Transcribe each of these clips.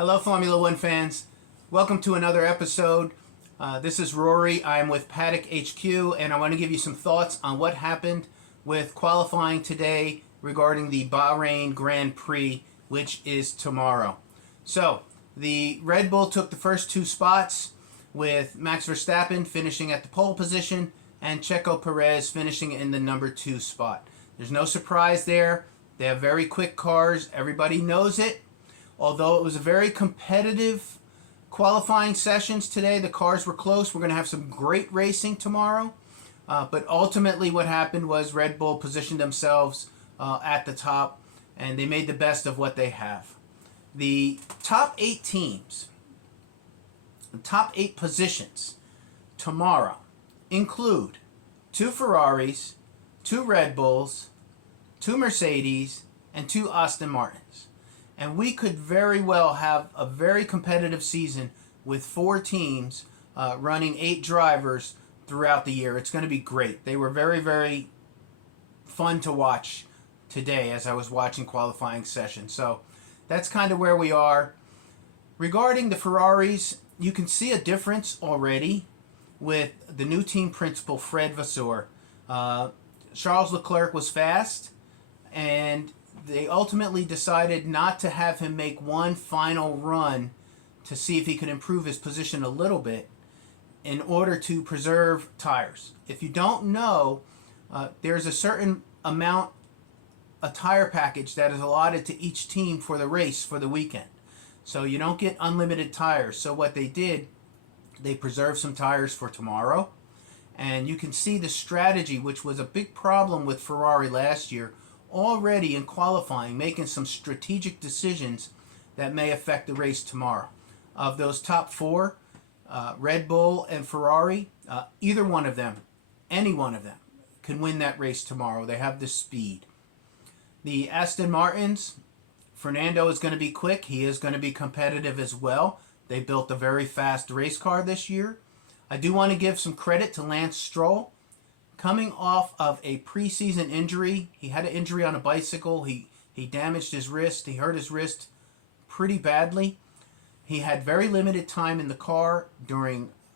Hello, Formula One fans. Welcome to another episode. This is Rory. I'm with Paddock HQ, and I want to give you some thoughts on what happened with qualifying today regarding the Bahrain Grand Prix, which is tomorrow. So, the Red Bull took the first two spots, with Max Verstappen finishing at the pole position and Checo Perez finishing in the number 2 spot. There's no surprise there. They have very quick cars. Everybody knows it. Although it was a very competitive qualifying sessions today, the cars were close. We're going to have some great racing tomorrow. But ultimately what happened was Red Bull positioned themselves at the top, and they made the best of what they have. The top 8 teams, the top 8 positions tomorrow include 2 Ferraris, 2 Red Bulls, 2 Mercedes, and 2 Aston Martins. And we could very well have a very competitive season with 4 teams running 8 drivers throughout the year. It's going to be great. They were very, very fun to watch today as I was watching qualifying sessions. So that's kind of where we are. Regarding the Ferraris, you can see a difference already with the new team principal, Fred Vasseur. Charles Leclerc was fast, and they ultimately decided not to have him make one final run to see if he could improve his position a little bit in order to preserve tires. If you don't know, there's a certain amount, a tire package that is allotted to each team for the race for the weekend. So you don't get unlimited tires. So what they did, they preserved some tires for tomorrow. And you can see the strategy, which was a big problem with Ferrari last year, already in qualifying, making some strategic decisions that may affect the race tomorrow. Of those top 4, Red Bull and Ferrari, either one of them, any one of them, can win that race tomorrow. They have the speed. The Aston Martins, Fernando is going to be quick. He is going to be competitive as well. They built a very fast race car this year. I do want to give some credit to Lance Stroll. Coming off of a preseason injury, he had an injury on a bicycle. He damaged his wrist. He hurt his wrist pretty badly. He had very limited time in the car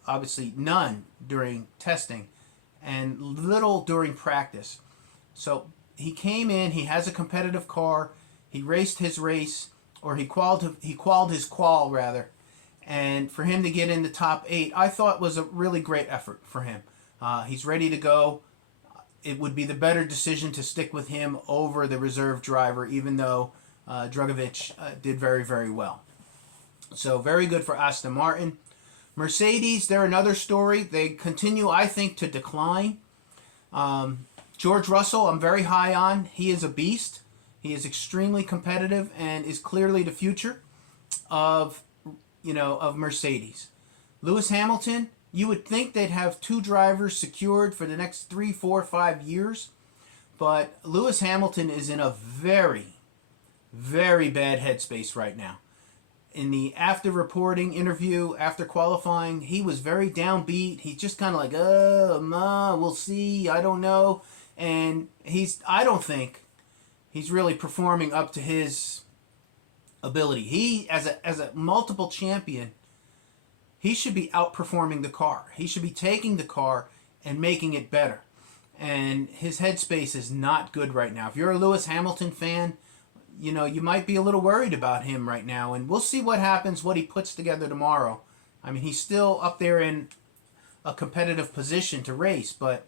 obviously none during testing, and little during practice. So he came in, he has a competitive car, he raced his race, or he qualified his qual rather, and for him to get in the top 8, I thought was a really great effort for him. He's ready to go. It would be the better decision to stick with him over the reserve driver, even though Drugovich did very, very well. So very good for Aston Martin. Mercedes, they're another story. They continue, I think, to decline. George Russell, I'm very high on. He is a beast. He is extremely competitive and is clearly the future of Mercedes. Lewis Hamilton, you would think they'd have 2 drivers secured for the next 3, 4, 5 years, but Lewis Hamilton is in a very, very bad headspace right now. In the after reporting interview, after qualifying, he was very downbeat. He's just kind of like, we'll see, I don't know. And I don't think he's really performing up to his ability. He, as a multiple champion, he should be outperforming the car. He should be taking the car and making it better. And his headspace is not good right now. If you're a Lewis Hamilton fan, you might be a little worried about him right now. And we'll see what happens, what he puts together tomorrow. I mean, he's still up there in a competitive position to race, but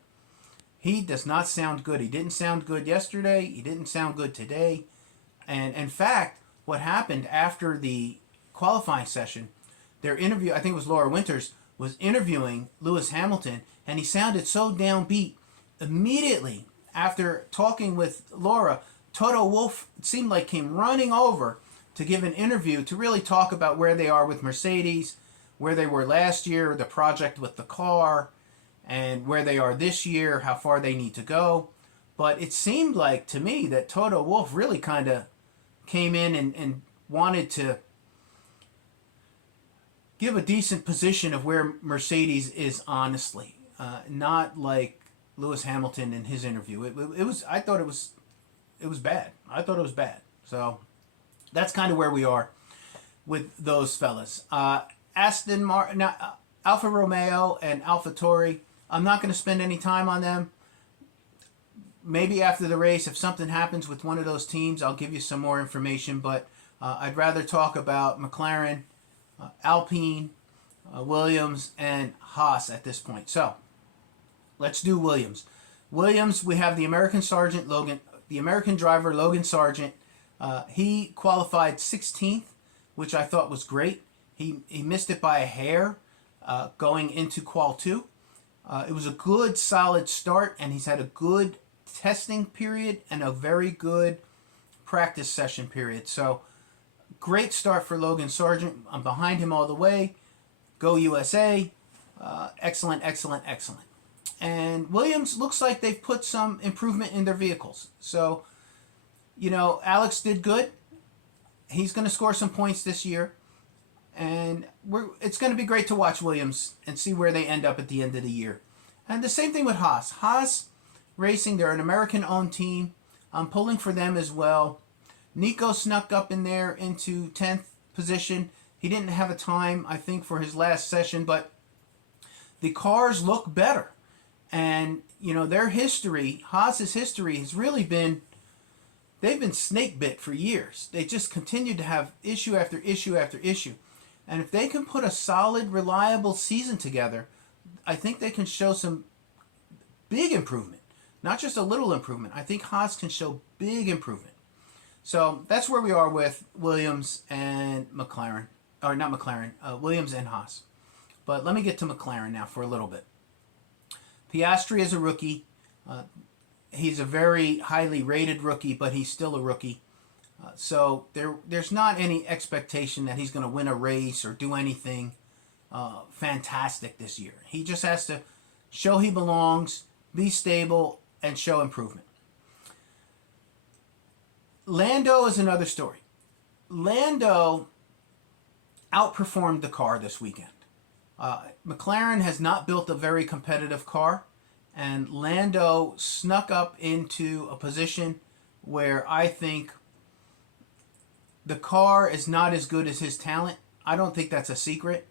he does not sound good. He didn't sound good yesterday. He didn't sound good today. And in fact, what happened after the qualifying session, their interview, I think it was Laura Winters, was interviewing Lewis Hamilton, and he sounded so downbeat. Immediately after talking with Laura, Toto Wolff, it seemed like, came running over to give an interview to really talk about where they are with Mercedes, where they were last year, the project with the car, and where they are this year, how far they need to go. But it seemed like to me that Toto Wolff really kind of came in and wanted to give a decent position of where Mercedes is, honestly. Not like Lewis Hamilton in his interview. I thought it was bad. I thought it was bad. So that's kind of where we are. with those fellas. Aston Martin, Alfa Romeo, and AlphaTauri. I'm not going to spend any time on them. Maybe after the race, if something happens with one of those teams, I'll give you some more information. But I'd rather talk about McLaren, Alpine, Williams, and Haas at this point. So let's do Williams. Williams, we have the American driver Logan Sargent. He qualified 16th, which I thought was great. He missed it by a hair going into Qual 2. It was a good, solid start, and he's had a good testing period and a very good practice session period. So, great start for Logan Sargent. I'm behind him all the way. Go USA. Excellent, excellent, excellent. And Williams looks like they've put some improvement in their vehicles. So, Alex did good. He's going to score some points this year. And it's going to be great to watch Williams and see where they end up at the end of the year. And the same thing with Haas. Haas Racing, they're an American-owned team. I'm pulling for them as well. Nico snuck up in there into 10th position. He didn't have a time, I think, for his last session, but the cars look better. And, their history, Haas's history has really been, they've been snake bit for years. They just continue to have issue after issue after issue. And if they can put a solid, reliable season together, I think they can show some big improvement. Not just a little improvement. I think Haas can show big improvement. So that's where we are with Williams and McLaren. Or not McLaren, Williams and Haas. But let me get to McLaren now for a little bit. Piastri is a rookie. He's a very highly rated rookie, but he's still a rookie. So there's not any expectation that he's going to win a race or do anything fantastic this year. He just has to show he belongs, be stable, and show improvement. Lando is another story. Lando outperformed the car this weekend. McLaren has not built a very competitive car, and Lando snuck up into a position where I think the car is not as good as his talent. I don't think that's a secret,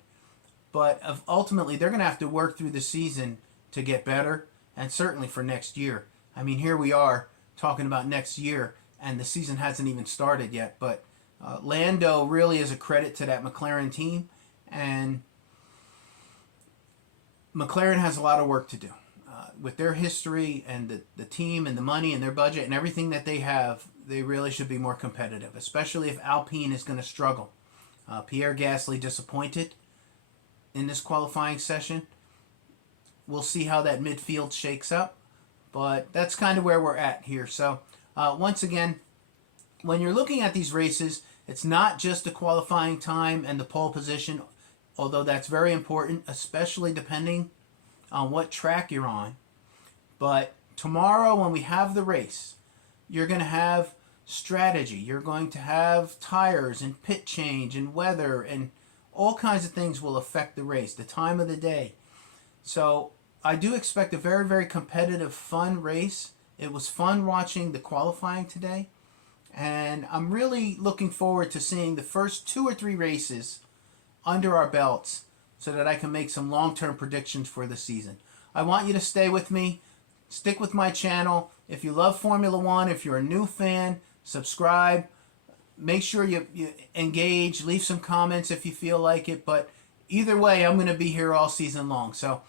but ultimately they're going to have to work through the season to get better, and certainly for next year. I mean, here we are talking about next year, and the season hasn't even started yet, but Lando really is a credit to that McLaren team, and McLaren has a lot of work to do. With their history and the team and the money and their budget and everything that they have, they really should be more competitive, especially if Alpine is going to struggle. Pierre Gasly disappointed in this qualifying session. We'll see how that midfield shakes up, but that's kind of where we're at here. So once again, when you're looking at these races, it's not just the qualifying time and the pole position, although that's very important, especially depending on what track you're on. But tomorrow when we have the race, you're going to have strategy. You're going to have tires and pit change and weather, and all kinds of things will affect the race, the time of the day. So I do expect a very, very competitive, fun race. It was fun watching the qualifying today, and I'm really looking forward to seeing the first 2 or 3 races under our belts so that I can make some long-term predictions for the season. I want you to stay with me. Stick with my channel. If you love Formula One, if you're a new fan, subscribe. Make sure you engage. Leave some comments if you feel like it. But either way, I'm going to be here all season long. So